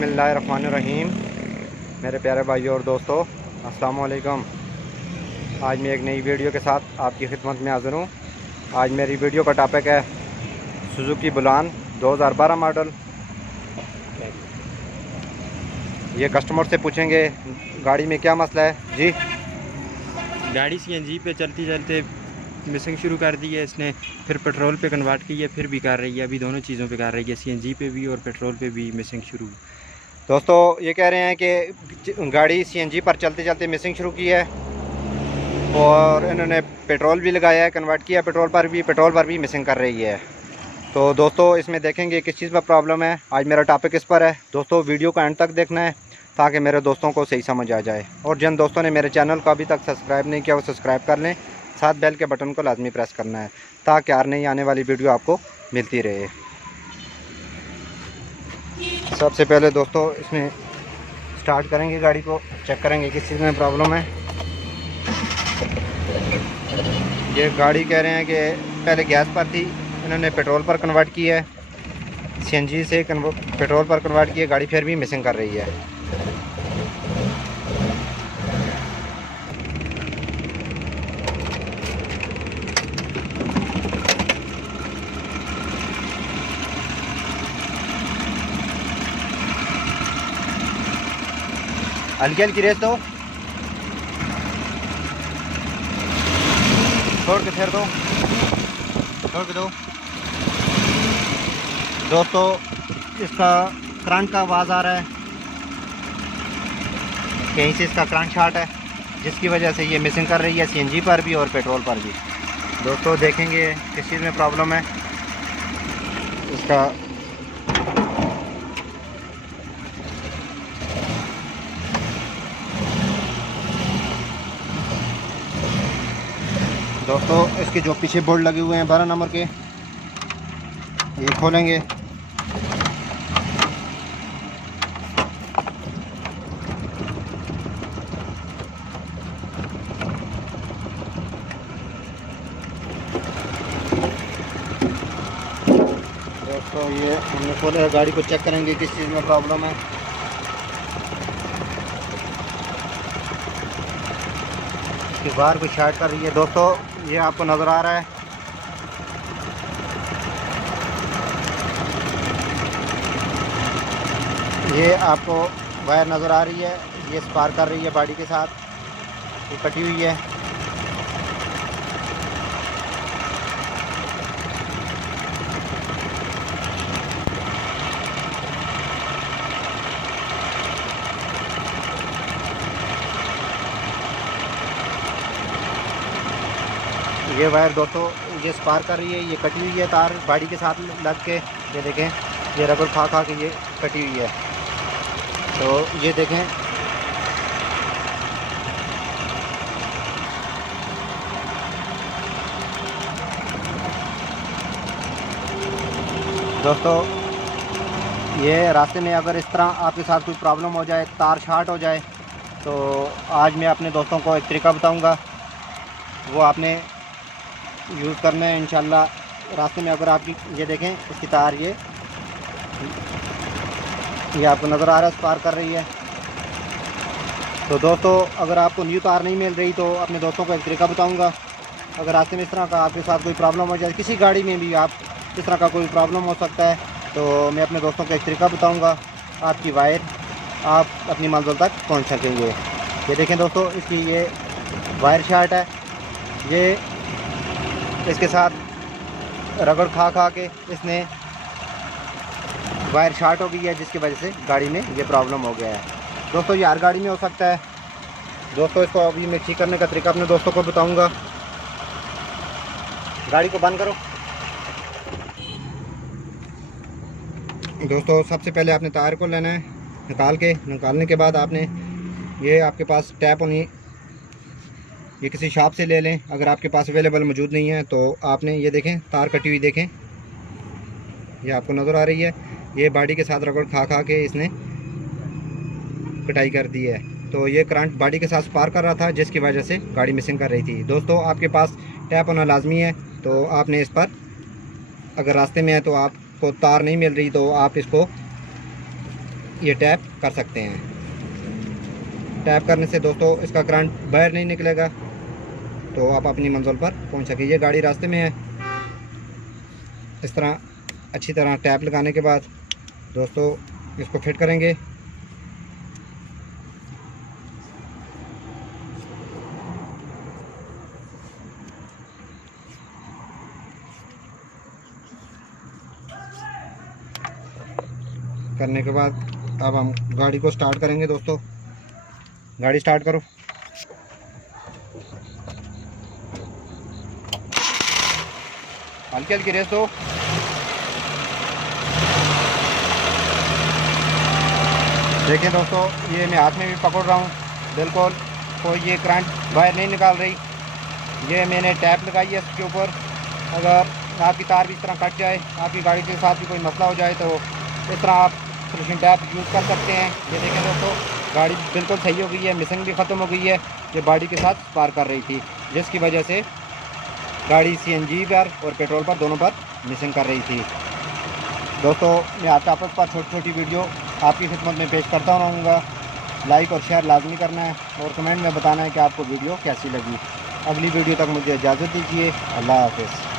बिस्मिल्लाहिर्रहमानिर्रहीम। मेरे प्यारे भाइयों और दोस्तों, अस्सलाम वालेकुम। आज मैं एक नई वीडियो के साथ आपकी खिदमत में हाज़िर हूँ। आज मेरी वीडियो का टॉपिक है सुजुकी बुलान 2012 मॉडल। ये कस्टमर से पूछेंगे गाड़ी में क्या मसला है। जी, गाड़ी सीएनजी पे चलते चलते मिसिंग शुरू कर दी है इसने, फिर पेट्रोल पे कन्वर्ट की है, फिर भी कर रही है। अभी दोनों चीज़ों पे कर रही है, सीएनजी पे भी और पेट्रोल पे भी मिसिंग शुरू। दोस्तों ये कह रहे हैं कि गाड़ी सीएनजी पर चलते चलते मिसिंग शुरू की है और इन्होंने पेट्रोल भी लगाया है, कन्वर्ट किया पेट्रोल पर भी मिसिंग कर रही है। तो दोस्तों इसमें देखेंगे किस चीज़ पर प्रॉब्लम है। आज मेरा टॉपिक इस पर है। दोस्तों वीडियो को एंड तक देखना है ताकि मेरे दोस्तों को सही समझ आ जाए। और जिन दोस्तों ने मेरे चैनल को अभी तक सब्सक्राइब नहीं किया वो सब्सक्राइब कर लें, साथ बेल के बटन को लाजमी प्रेस करना है ताकि हर नई आने वाली वीडियो आपको मिलती रहे। सबसे पहले दोस्तों इसमें स्टार्ट करेंगे, गाड़ी को चेक करेंगे किस चीज़ में प्रॉब्लम है। ये गाड़ी कह रहे हैं कि पहले गैस पर थी, इन्होंने पेट्रोल पर कन्वर्ट की है, सीएनजी से पेट्रोल पर कन्वर्ट की है, गाड़ी फिर भी मिसिंग कर रही है। हल्की हल्की रेस दो, छोड़ के फिर दो, छोड़ के दो। दोस्तों इसका करंट का आवाज़ आ रहा है, कहीं से इसका करंट शॉर्ट है जिसकी वजह से ये मिसिंग कर रही है सीएनजी पर भी और पेट्रोल पर भी। दोस्तों देखेंगे किस चीज़ में प्रॉब्लम है इसका। दोस्तों इसके जो पीछे बोर्ड लगे हुए हैं 12 नंबर के, ये खोलेंगे। दोस्तों ये हमने खोला है, गाड़ी को चेक करेंगे किस चीज़ में प्रॉब्लम है। इसकी बाहर को शॉर्ट कर रही है। दोस्तों ये आपको नज़र आ रहा है, ये आपको वायर नज़र आ रही है, ये स्पार्क कर रही है बॉडी के साथ, ये कटी हुई है। ये वायर दोस्तों ये स्पार्क कर रही है, ये कटी हुई है तार बॉडी के साथ लग के। ये देखें, ये रबड़ खा खा के ये कटी हुई है। तो ये देखें, दोस्तों ये रास्ते में अगर इस तरह आपके साथ कोई प्रॉब्लम हो जाए, तार शॉर्ट हो जाए, तो आज मैं अपने दोस्तों को एक तरीका बताऊंगा, वो आपने यूज़ करना है इंशाल्लाह। रास्ते में अगर आपकी ये देखें इसकी तार ये आपको नज़र आ रहा है, स्पार्क कर रही है। तो दोस्तों अगर आपको न्यू तार नहीं मिल रही तो अपने दोस्तों को एक तरीका बताऊंगा। अगर रास्ते में इस तरह का आपके साथ कोई प्रॉब्लम हो जाए, किसी गाड़ी में भी आप इस तरह का कोई प्रॉब्लम हो सकता है, तो मैं अपने दोस्तों को एक तरीका बताऊंगा, आपकी वायर आप अपनी मंजिल तक पहुंच सकेंगे। ये देखें दोस्तों, इसकी ये वायर शॉर्ट है, ये इसके साथ रगड़ खा खा के इसने वायर शॉर्ट हो गई है, जिसकी वजह से गाड़ी में ये प्रॉब्लम हो गया है। दोस्तों ये हर गाड़ी में हो सकता है। दोस्तों इसको अभी मैं ठीक करने का तरीका अपने दोस्तों को बताऊंगा। गाड़ी को बंद करो। दोस्तों सबसे पहले आपने तार को लेना है, निकालने के बाद आपने ये आपके पास टैप होनी, ये किसी शॉप से ले लें। अगर आपके पास अवेलेबल मौजूद नहीं है तो आपने ये देखें तार कटी हुई देखें, ये आपको नज़र आ रही है, ये बॉडी के साथ रगड़ खा खा के इसने कटाई कर दी है। तो ये करंट बॉडी के साथ स्पार्क कर रहा था, जिसकी वजह से गाड़ी मिसिंग कर रही थी। दोस्तों आपके पास टैप होना लाजमी है, तो आपने इस पर अगर रास्ते में है तो आपको तार नहीं मिल रही तो आप इसको ये टैप कर सकते हैं। टैप करने से दोस्तों इसका करंट बाहर नहीं निकलेगा, तो आप अपनी मंजिल पर पहुंच सकें। ये गाड़ी रास्ते में है। इस तरह अच्छी तरह टैप लगाने के बाद दोस्तों इसको फिट करेंगे। करने के बाद अब हम गाड़ी को स्टार्ट करेंगे। दोस्तों गाड़ी स्टार्ट करो। हल्की हल्की रेस दो। देखिए दोस्तों, ये मैं हाथ में भी पकड़ रहा हूँ, बिल्कुल कोई ये करंट बाहर नहीं निकाल रही। ये मैंने टैप लगाई है इसके ऊपर। अगर आपकी तार भी इस तरह कट जाए, आपकी गाड़ी के साथ भी कोई मसला हो जाए, तो इस तरह आप फिनिशिंग टैप यूज़ कर सकते हैं। ये देखें दोस्तों, गाड़ी बिल्कुल सही हो गई है, मिसिंग भी ख़त्म हो गई है। ये बॉडी के साथ स्पार्क कर रही थी, जिसकी वजह से गाड़ी CNG पर और पेट्रोल पर दोनों पर मिसिंग कर रही थी। दोस्तों मैं आपके आपस पर छोटी छोटी वीडियो आपकी खिदमत में पेश करता रहूँगा। लाइक और शेयर लाजमी करना है और कमेंट में बताना है कि आपको वीडियो कैसी लगी। अगली वीडियो तक मुझे इजाज़त दीजिए। अल्लाह हाफ़िज़।